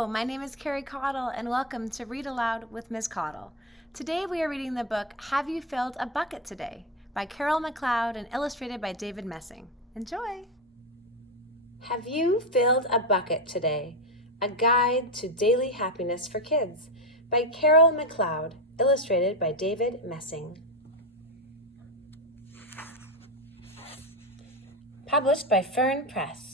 Hello, my name is Carrie Caudle, and welcome to Read Aloud with Ms. Caudle. Today we are reading the book Have You Filled a Bucket Today? By Carrie McCloud and illustrated by David Messing. Enjoy! Have you filled a bucket today? A Guide to Daily Happiness for Kids by Carrie McCloud, illustrated by David Messing. Published by Ferne Press.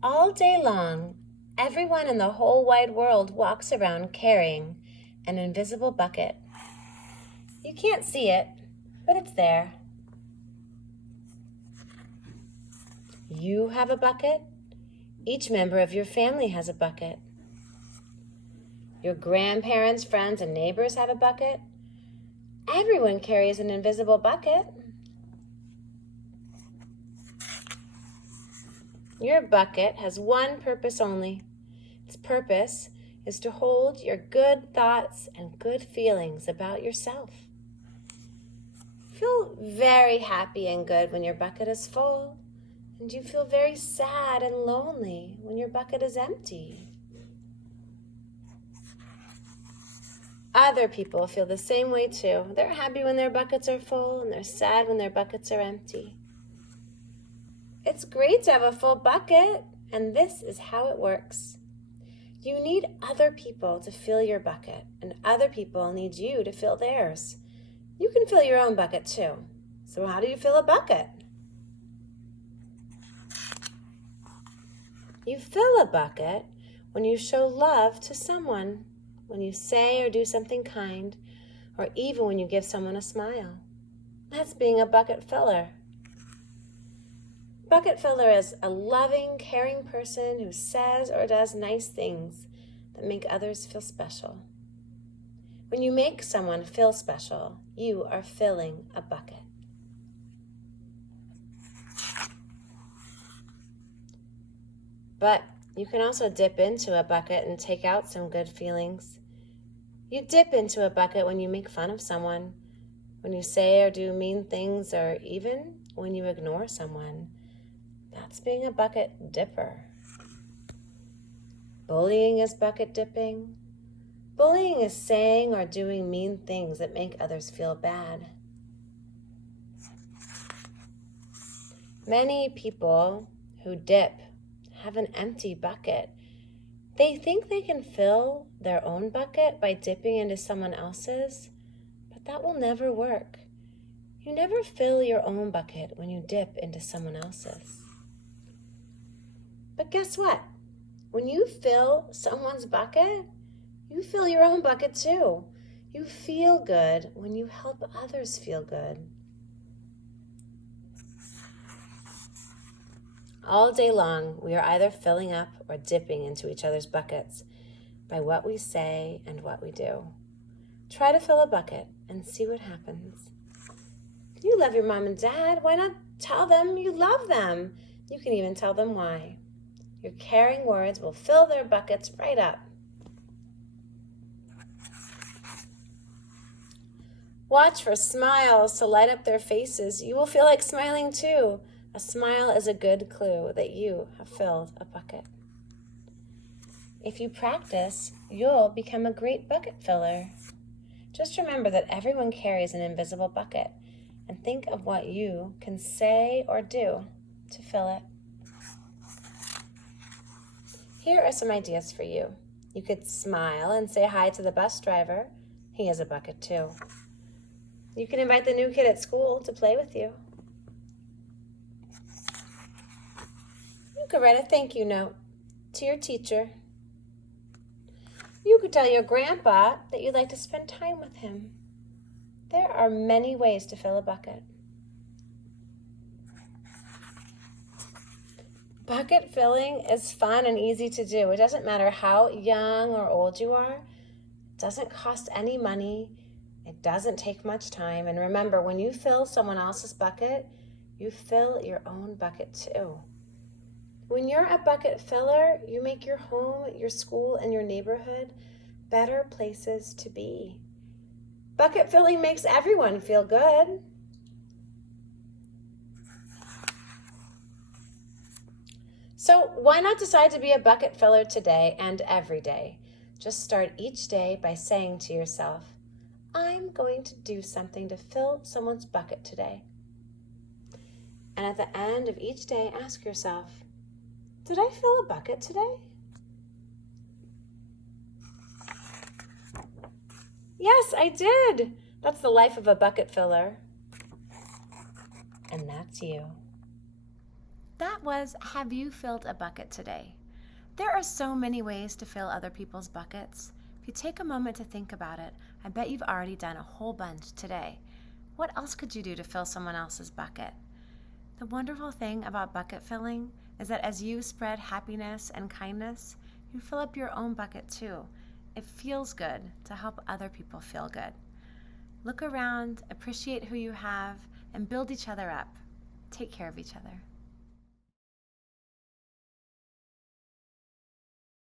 All day long, everyone in the whole wide world walks around carrying an invisible bucket. You can't see it, but it's there. You have a bucket. Each member of your family has a bucket. Your grandparents, friends, and neighbors have a bucket. Everyone carries an invisible bucket. Your bucket has one purpose only. Its purpose is to hold your good thoughts and good feelings about yourself. Feel very happy and good when your bucket is full, and you feel very sad and lonely when your bucket is empty. Other people feel the same way too. They're happy when their buckets are full, and they're sad when their buckets are empty. It's great to have a full bucket, and this is how it works. You need other people to fill your bucket, and other people need you to fill theirs. You can fill your own bucket too. So how do you fill a bucket? You fill a bucket when you show love to someone, when you say or do something kind, or even when you give someone a smile. That's being a bucket filler. Bucket filler is a loving, caring person who says or does nice things that make others feel special. When you make someone feel special, you are filling a bucket. But you can also dip into a bucket and take out some good feelings. You dip into a bucket when you make fun of someone, when you say or do mean things, or even when you ignore someone. That's being a bucket dipper. Bullying is bucket dipping. Bullying is saying or doing mean things that make others feel bad. Many people who dip have an empty bucket. They think they can fill their own bucket by dipping into someone else's, but that will never work. You never fill your own bucket when you dip into someone else's. But guess what? When you fill someone's bucket, you fill your own bucket too. You feel good when you help others feel good. All day long, we are either filling up or dipping into each other's buckets by what we say and what we do. Try to fill a bucket and see what happens. You love your mom and dad. Why not tell them you love them? You can even tell them why. Your caring words will fill their buckets right up. Watch for smiles to light up their faces. You will feel like smiling too. A smile is a good clue that you have filled a bucket. If you practice, you'll become a great bucket filler. Just remember that everyone carries an invisible bucket, and think of what you can say or do to fill it. Here are some ideas for you. You could smile and say hi to the bus driver. He has a bucket too. You can invite the new kid at school to play with you. You could write a thank you note to your teacher. You could tell your grandpa that you'd like to spend time with him. There are many ways to fill a bucket. Bucket filling is fun and easy to do. It doesn't matter how young or old you are. It doesn't cost any money. It doesn't take much time. And remember, when you fill someone else's bucket, you fill your own bucket too. When you're a bucket filler, you make your home, your school, and your neighborhood better places to be. Bucket filling makes everyone feel good. So why not decide to be a bucket filler today and every day? Just start each day by saying to yourself, I'm going to do something to fill someone's bucket today. And at the end of each day, ask yourself, did I fill a bucket today? Yes, I did. That's the life of a bucket filler. And that's you. That was Have You Filled a Bucket Today? There are so many ways to fill other people's buckets. If you take a moment to think about it, I bet you've already done a whole bunch today. What else could you do to fill someone else's bucket? The wonderful thing about bucket filling is that as you spread happiness and kindness, you fill up your own bucket too. It feels good to help other people feel good. Look around, appreciate who you have, and build each other up. Take care of each other.